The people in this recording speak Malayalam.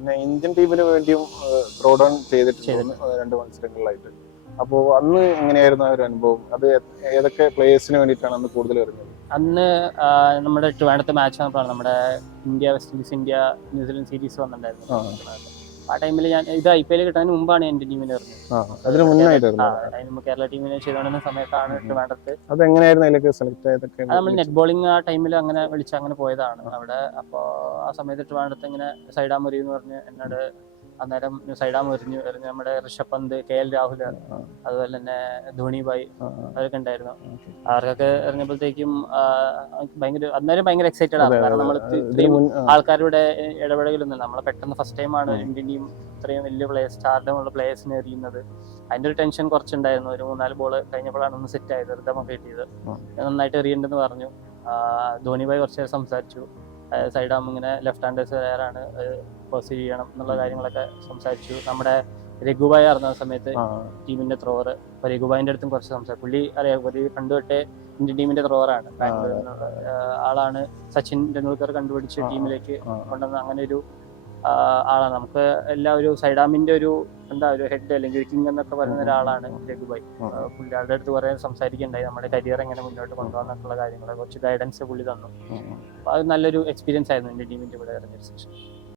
പിന്നെ ഇന്ത്യൻ ടീമിന് വേണ്ടിയും ത്രോ ഡൗൺ ചെയ്തിട്ടുണ്ട് 2 മത്സരങ്ങളിലായിട്ട്. അപ്പോൾ അന്ന് എങ്ങനെയായിരുന്നു ആ ഒരു അനുഭവം? അത് ഏതൊക്കെ പ്ലേയേഴ്സിന് വേണ്ടിയിട്ടാണ് അന്ന് കൂടുതൽ എറിഞ്ഞത്? അന്ന് നമ്മുടെ ട്രിവാൻഡ്രത്ത് മാച്ച് വന്നപ്പോഴാണ് നമ്മുടെ വെസ്റ്റ് ഇൻഡീസ് ന്യൂസിലൻഡ് സീരീസ് വന്നിട്ടുണ്ടായിരുന്നു. ആ ടൈമിൽ ഞാൻ ഇത് IPL കിട്ടാൻ മുമ്പാണ് എൻ്റെ ടീമിന് എറിഞ്ഞത്. അതിന് കേരള ടീമിനെ ചെയ്തുകൊണ്ടിരുന്ന സമയത്താണ് ട്രിവാൻഡ്രത്ത്. അതെങ്ങനെയായിരുന്നു അതിലേക്ക് സെലക്ട് ആയതൊക്കെ? നമ്മൾ നെറ്റ് ബോളിംഗ് ആ ടൈമിൽ അങ്ങനെ അങ്ങനെ പോയതാണ് അവിടെ. അപ്പോൾ ആ സമയത്ത് ട്രിവാൻഡ്രത്ത് ഇങ്ങനെ സൈഡാം എറിയും എന്ന് പറഞ്ഞ് എന്നോട് അന്നേരം സൈഡാം എറിഞ്ഞു നമ്മുടെ ഋഷഭ് പന്ത്, KL രാഹുൽ, അതുപോലെ തന്നെ ധോണി ഭായ്, അവരൊക്കെ ഉണ്ടായിരുന്നു. അവർക്കൊക്കെ എറിഞ്ഞപ്പോഴത്തേക്കും അന്നേരം ഭയങ്കര എക്സൈറ്റഡ് ആണ്. കാരണം നമ്മൾ ഇത്രയും ആൾക്കാരുടെ ഇടപെടലൊന്നും, നമ്മളെ പെട്ടെന്ന് ഫസ്റ്റ് ടൈമാണ് ഇന്ത്യൻ ടീം ഇത്രയും വലിയ പ്ലേയേഴ്സ്, സ്റ്റാർഡം ഉള്ള പ്ലേയേഴ്സിനെ എറിയുന്നത്. അതിന്റെ ഒരു ടെൻഷൻ കുറച്ചുണ്ടായിരുന്നു. ഒരു 3-4 ബോൾ കഴിഞ്ഞപ്പോഴാണ് ഒന്ന് സെറ്റ് ആയത്, റിതമൊക്കെ കിട്ടിയത്. നന്നായിട്ട് എറിയണ്ടെന്ന് പറഞ്ഞു. ധോണി ഭായ് കുറച്ച് നേരം സംസാരിച്ചു. സൈഡാം ഇങ്ങനെ ലെഫ്റ്റ് ഹാൻഡേഴ്സ് വേറാണ്, പേഴ്സീവ് ചെയ്യണം എന്നുള്ള കാര്യങ്ങളൊക്കെ സംസാരിച്ചു. നമ്മുടെ രഘുഭായ് അറിഞ്ഞ സമയത്ത് ടീമിന്റെ ത്രോവർ, അപ്പൊ രഘുഭായിന്റെ അടുത്തും കുറച്ച് സംസാരിച്ചു. പുള്ളി പണ്ട് തൊട്ടേ ഇന്ത്യൻ ടീമിന്റെ ത്രോവറാണ്, ബാംഗ്ലൂരിലുള്ള ആളാണ്. സച്ചിൻ ടെണ്ടുൽക്കർ കണ്ടുപിടിച്ച് ടീമിലേക്ക് കൊണ്ടുവന്ന അങ്ങനെ ഒരു ആളാണ്. നമുക്ക് എല്ലാ ഒരു സൈഡാമിന്റെ ഒരു ഹെഡ് അല്ലെങ്കിൽ കിങ് എന്നൊക്കെ പറയുന്ന ഒരാളാണ് രഘുഭായ്. പുള്ളിയുടെ അടുത്ത് കുറെ സംസാരിക്കുകയുണ്ടായി, നമ്മുടെ കരിയർ എങ്ങനെ മുന്നോട്ട് കൊണ്ടുപോകാന്നുള്ള കാര്യങ്ങൾ കുറച്ച് ഗൈഡൻസ് പുള്ളി തന്നു. അപ്പൊ അത് നല്ലൊരു എക്സ്പീരിയൻസ് ആയിരുന്നു ഇന്ത്യൻ ടീമിന്റെ ഇവിടെ ഇറങ്ങിയ സെക്ഷൻ.